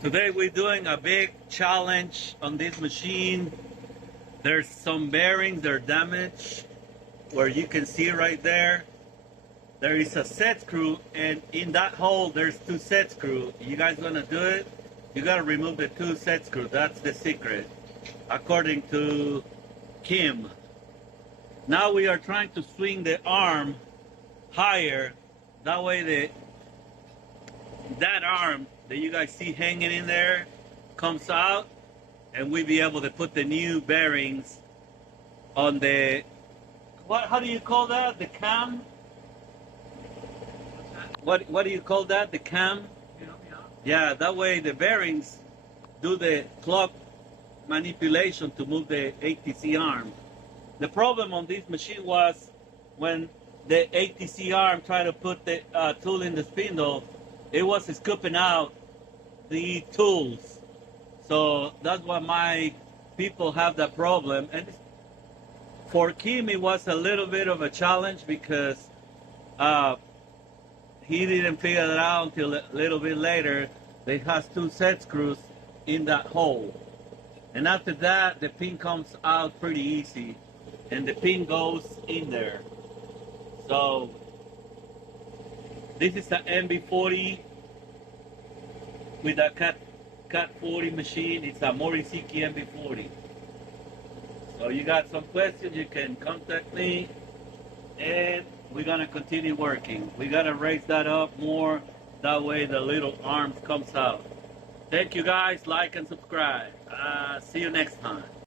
Today we're doing a big challenge on this machine. There's some bearings that are damaged, where you can see right there. There is a set screw, and in that hole there's two set screws. You guys gonna do it? You gotta remove the two set screws. That's the secret, according to Kim. Now we are trying to swing the arm higher. That way that arm that you guys see hanging in there comes out, and we'll be able to put the new bearings on the, how do you call that? The cam? What do you call that? The cam? Yeah, that way the bearings do the clock manipulation to move the ATC arm. The problem on this machine was when the ATC arm tried to put the tool in the spindle, it was scooping out the tools. So that's why my people have that problem. And for Kim, it was a little bit of a challenge because he didn't figure it out until a little bit later. They has two set screws in that hole. And after that, the pin comes out pretty easy, and the pin goes in there. So this is the MV-40 with a Cat 40 machine. It's a moriseiki MV-40. So you got some questions, you can contact me, and we're gonna continue working. We gotta raise that up more, that way the little arms comes out. Thank you guys, like and subscribe. See you next time.